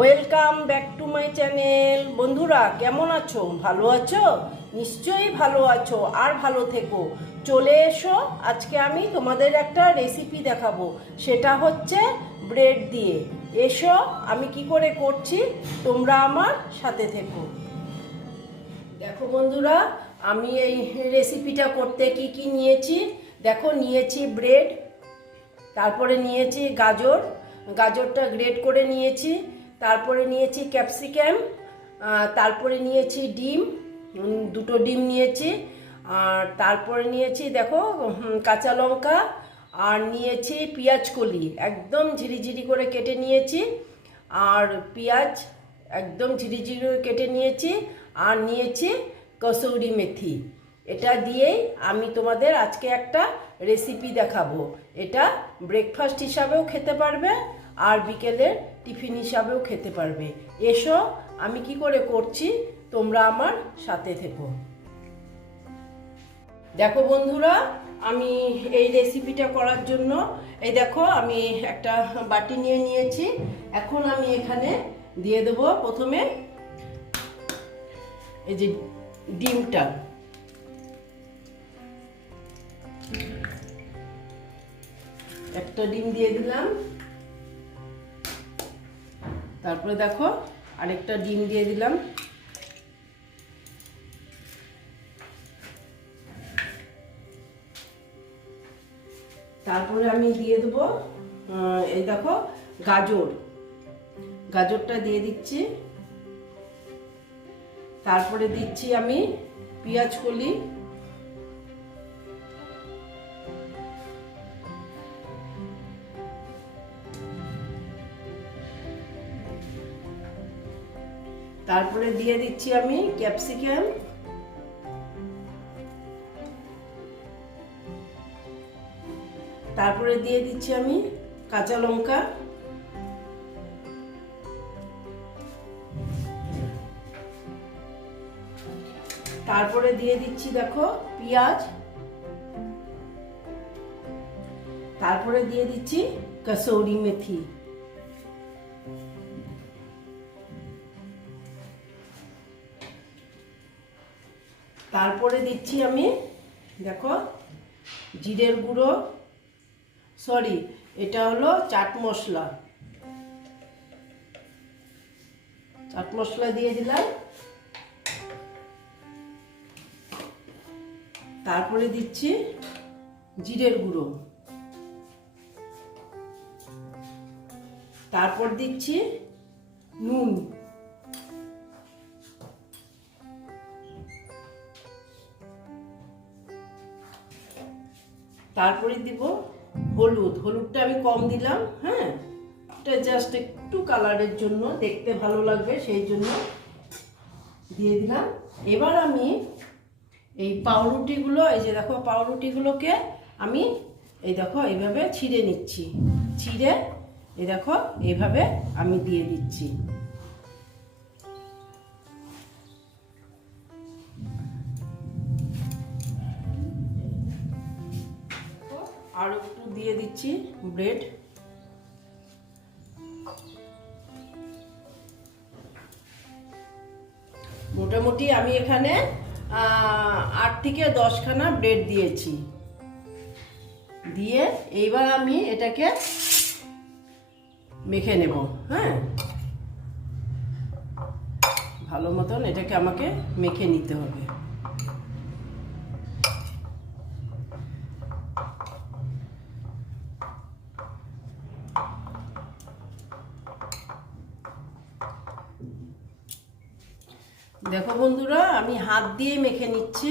Welcome back to my channel বন্ধুরা, কেমন আছো? ভালো আছো? নিশ্চয়ই ভালো আছো আর ভালো থেকো। চলে এসো, আজকে আমি তোমাদের একটা রেসিপি দেখাবো। সেটা হচ্ছে ব্রেড দিয়ে। এসো, আমি কি করে করছি? তোমরা আমার সাথে থেকো। দেখো বন্ধুরা, আমি এই রেসিপিটা করতে কি কি নিয়েছি? দেখো, নিয়েছি ব্রেড তারপরে নিয়েছি গাজর। গাজরটা গ্রেট করে নিয়েছি। তারপরে নিয়েছি ক্যাপসিকাম আহ, তারপরে নিয়েছি ডিম দুটো ডিম নিয়েছি আর তারপরে নিয়েছি দেখো কাঁচা লঙ্কা আর নিয়েছি পেঁয়াজ কলি একদম ঝিরিঝিরি করে কেটে নিয়েছি আর পেঁয়াজ একদম ঝিরিঝিরি করে কেটে নিয়েছি আর নিয়েছি কসৌরি মেথি। এটা দিয়েই আমি তোমাদের আজকে একটা রেসিপি দেখাবো। এটা ব্রেকফাস্ট হিসাবেও খেতে পারবে আর বিকেলের টিফিন হিসাবেও খেতে পারবে। এসো, আমি কি করে করছি, তোমরা আমার সাথে থেকো। দেখো বন্ধুরা, আমি এই রেসিপিটা করার জন্য, এই দেখো, আমি একটা বাটি নিয়ে নিয়েছি। এখন আমি এখানে দিয়ে দেবো প্রথমে এই যে ডিমটা। একটা ডিম দিয়ে দিলাম। তারপরে দেখো আরেকটা ডিম দিয়ে দিলাম। তারপরে আমি দিয়ে দেবো এই দেখো গাজর। গাজরটা দিয়ে দিচ্ছি। তারপরে দিচ্ছি আমি পেঁয়াজ কলি। তারপরে দিয়ে দিচ্ছি আমি ক্যাপসিকাম। তারপরে দিয়ে দিচ্ছি আমি কাঁচা লঙ্কা। তারপরে দিয়ে দিচ্ছি দেখো পেঁয়াজ। তারপরে দিয়ে দিচ্ছি কসৌরি মেথি। তারপরে দিচ্ছি আমি, দেখো, জিরের গুঁড়ো, সরি, এটা হলো চাট মশলা। চাট মশলা দিয়ে দিলাম। তারপরে দিচ্ছি জিরের গুঁড়ো। তারপর দিচ্ছি নুন। তারপরে দিব হলুদ। হলুদটা আমি কম দিলাম হ্যাঁ? এটা জাস্ট একটু কালারের জন্য, দেখতে ভালো লাগবে, সেই জন্য দিয়ে দিলাম। এবার আমি এই পাউরুটিগুলো, এই যে দেখো পাউরুটিগুলোকে আমি, এই দেখো এইভাবে ছিঁড়ে নিচ্ছি। ছিঁড়ে, এই দেখো এইভাবে আমি দিয়ে দিচ্ছি। আর একটু দিয়ে দিচ্ছি ব্রেড। মোটামুটি আমি এখানে আট থেকে দশখানা ব্রেড দিয়েছি। দিয়ে এইবার আমি এটাকে মেখে নেব হ্যাঁ? ভালো মতন এটাকে আমাকে মেখে নিতে হবে দেখো বন্ধুরা আমি হাত দিয়ে মেখে নিচ্ছি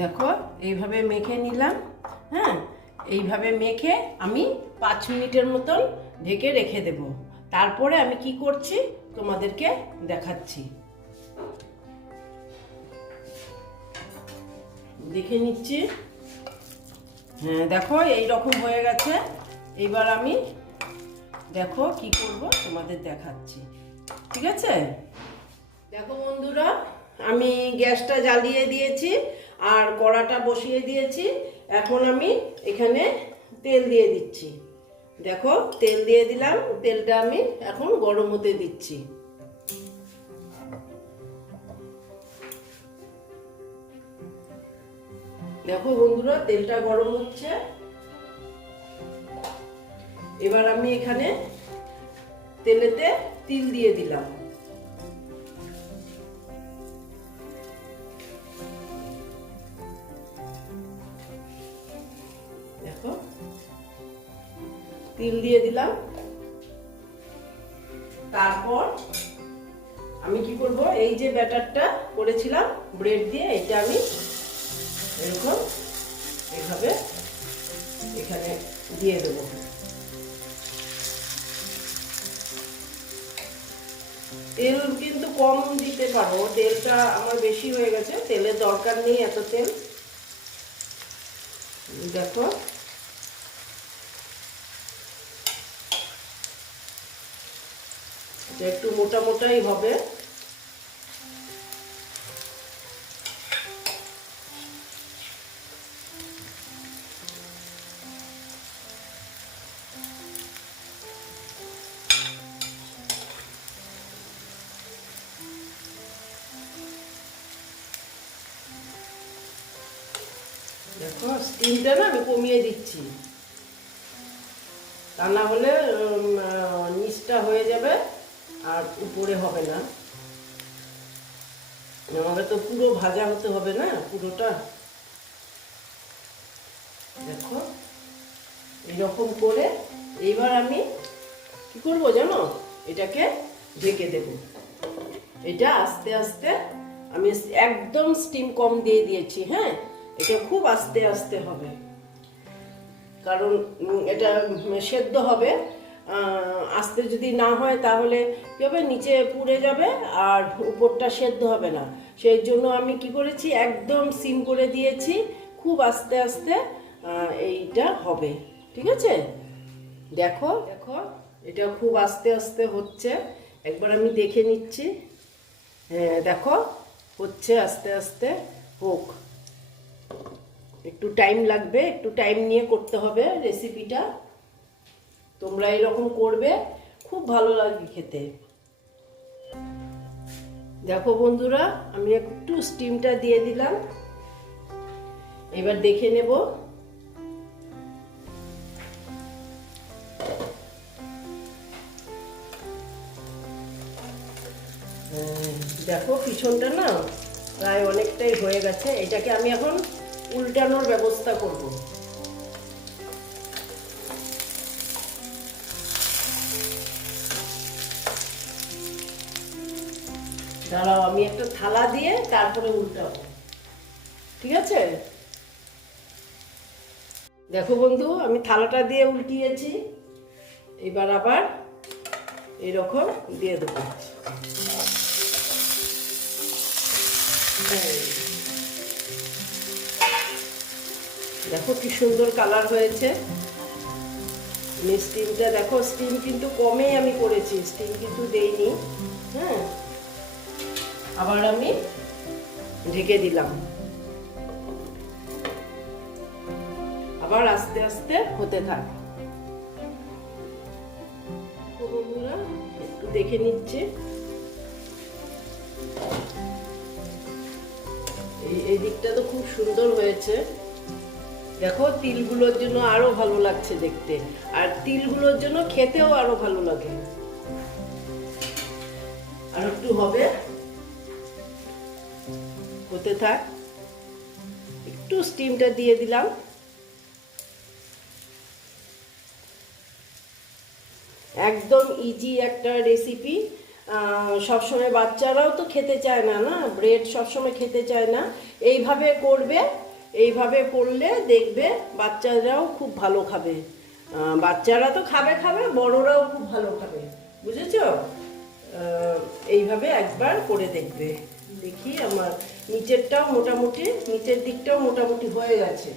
দেখো এইভাবে মেখে নিলাম হ্যাঁ এইভাবে মেখে আমি পাঁচ মিনিটের মতন ঢেকে রেখে দেব তারপরে আমি কি করছি তোমাদেরকে দেখাচ্ছি দেখে নিচ্ছি হ্যাঁ দেখো এই রকম হয়ে গেছে এবার আমি দেখো কি করব, তোমাদের দেখাচ্ছি। ঠিক আছে? দেখো বন্ধুরা, আমি গ্যাসটা জ্বালিয়ে দিয়েছি আর কড়াটা বসিয়ে দিয়েছি। এখন আমি এখানে তেল দিয়ে দিচ্ছি। দেখো, তেল দিয়ে দিলাম, তেলটা আমি এখন গরম হতে দিচ্ছি। দেখো বন্ধুরা, তেলটা গরম হচ্ছে। এবার আমি এখানে তেলেতে তিল দিয়ে দিলাম। দেখো, তিল দিয়ে দিলাম। তারপর আমি কি করব, এই যে ব্যাটারটা করেছিলাম, ব্রেড দিয়ে এটা আমি এরকম এভাবে এখানে দিয়ে দেবো। তেল কিন্তু কম দিতে পারো। তেলটা আমার বেশি হয়ে গেছে, তেলের দরকার নেই এত তেল। দেখো। একটু মোটা মোটাই হবে। দেখো স্টিমটা না আমি কমিয়ে দিচ্ছি তা না হলে নিচটা হয়ে যাবে আর উপরে হবে না। আমাকে তো পুরো ভাজা হতে হবে না, পুরোটা। দেখো এরকম করে এইবার আমি কি করব জানো? এটাকে ঢেকে দেব। এটা আস্তে আস্তে আমি একদম স্টিম কম দিয়ে দিয়েছি হ্যাঁ? এটা খুব আস্তে আস্তে হবে। কারণ এটা সেদ্ধ হবে। আস্তে যদি না হয় তাহলে কি হবে? নিচে পুড়ে যাবে আর উপরটা সেদ্ধ হবে না। সেই জন্য আমি কি করেছি? একদম সিম করে দিয়েছি। খুব আস্তে আস্তে এইটা হবে। ঠিক আছে? দেখো। দেখো। এটা খুব আস্তে আস্তে হচ্ছে। একবার আমি দেখে নিচ্ছি। হ্যাঁ দেখো। হচ্ছে আস্তে আস্তে। হোক। একটু টাইম লাগবে, একটু টাইম নিয়ে করতে হবে রেসিপিটা তোমরা এরকম করবে, খুব ভালো লাগবে খেতে। দেখো বন্ধুরা, আমি একটু স্টিমটা দিয়ে দিলাম। এবার দেখে নেব। দেখো পিছনটা না প্রায় অনেকটাই হয়ে গেছে। এটাকে আমি এখন উল্টানোর ব্যবস্থা করব। দাঁড়াও, আমি একটা থালা দিয়ে তারপরে উল্টাবো। ঠিক আছে? দেখো বন্ধু, আমি থালাটা দিয়ে উল্টিয়েছি। এবার আবার এরকম দিয়ে দেবো। দেখো কি সুন্দর কালার হয়েছে। আমি স্টিমটা দেখো স্টিম কিন্তু কমেই আমি করেছি স্টিম কিন্তু দেইনি হ্যাঁ। আবার আমি ঢেকে দিলাম। আবার আস্তে আস্তে হতে থাক। একটু দেখে নিচ্ছে। এই দিকটা তো খুব সুন্দর হয়েছে। দেখো, তিলগুলোর জন্য আরও ভালো লাগছে দেখতে। আর তিলগুলোর জন্য খেতেও আরও ভালো লাগে। আর একটু হবে। হতে থাক। একটু স্টিমটা দিয়ে দিলাম। একদম ইজি একটা রেসিপি সবসময় বাচ্চারাও তো খেতে চায় না না? ব্রেড সবসময় খেতে চায় না। এইভাবে করবে এইভাবে করলে দেখবে বাচ্চারাও খুব ভালো খাবে। বাচ্চারা তো খাবে খাবে, বড়রাও খুব ভালো খাবে। বুঝেছ? এইভাবে একবার করে দেখবে। দেখি আমার নিচেরটাও মোটামুটি, নিচের দিকটাও মোটামুটি হয়ে গেছে।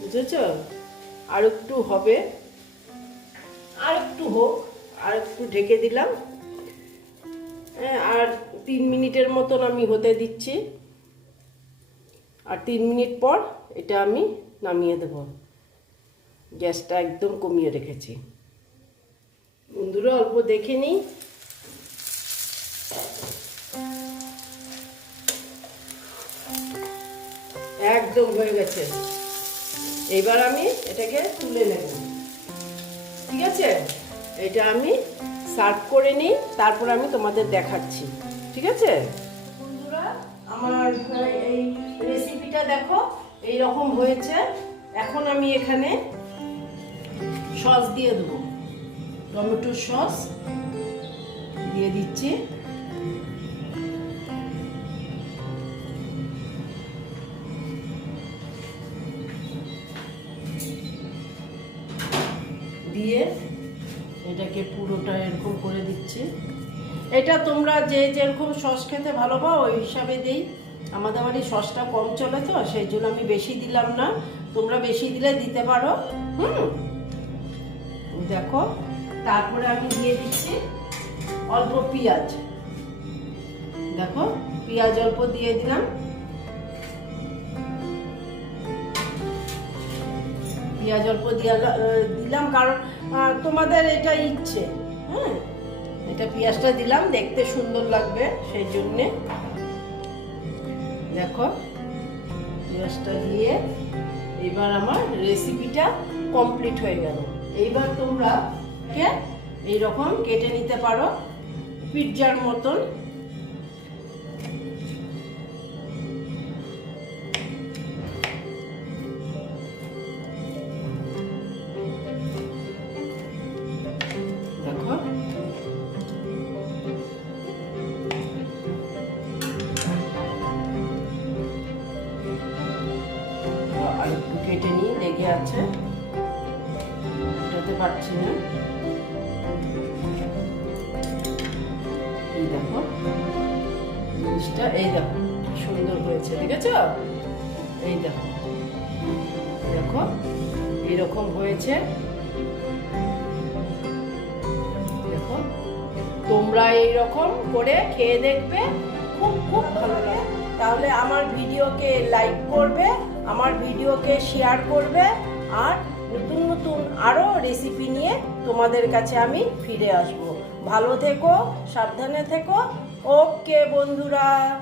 বুঝেছ? আর একটু হবে। আর একটু হোক, আর একটু ঢেকে দিলাম। হ্যাঁ আর তিন মিনিটের মতন আমি হতে দিচ্ছি। আর তিন মিনিট পর এটা আমি নামিয়ে দেব। গ্যাসটা একদম কমিয়ে রেখেছি। বন্ধুরা, অল্প দেখে নিই। একদম হয়ে গেছে। এবার আমি এটাকে তুলে নেব। ঠিক আছে? এটা আমি সার্ভ করে নিই, তারপর আমি তোমাদের দেখাচ্ছি। ঠিক আছে? আমার এই রেসিপিটা দেখো এই রকম হয়েছে। এখন আমি এখানে সস দিয়ে দেবো। টমেটো সস দিয়ে দিচ্ছি। দিয়ে এটাকে পুরোটা এরকম করে দিচ্ছি। এটা তোমরা যে যেরকম সস খেতে ভালো পাও ওই হিসাবে দিই। আমাদের বাড়ি সসটা কম চলে তো, সেই জন্য আমি বেশি দিলাম না। তোমরা বেশি দিলে দিতে পারো। হুম। দেখো, তারপরে আমি দিয়ে দিচ্ছি অল্প পেঁয়াজ। দেখো, পেঁয়াজ অল্প দিয়ে দিলাম। পেঁয়াজ অল্প দিয়ে দিলাম, কারণ তোমাদের এটা ইচ্ছে। হ্যাঁ এটা পেঁয়াজটা দিলাম, দেখতে সুন্দর লাগবে সেই জন্যে। দেখো, পেঁয়াজটা দিয়ে এবার আমার রেসিপিটা কমপ্লিট হয়ে গেল। এইবার তোমরা কে? এইরকম কেটে নিতে পারো, পিৎজার মতন। আছে। উঠাতে পারছি না। এই দেখো। জিনিসটা, এই দেখো সুন্দর হয়েছে, দেখেছ? এই দেখো। দেখো, এরকম হয়েছে। দেখো, তোমরা এইরকম করে খেয়ে দেখবে। খুব খুব ভালো লাগে। তাহলে আমার ভিডিওকে লাইক করবে, আমার ভিডিওকে শেয়ার করবে। আর নতুন নতুন আরও রেসিপি নিয়ে তোমাদের কাছে আমি ফিরে আসব। ভালো থেকো, সাবধানে থেকো। ওকে বন্ধুরা।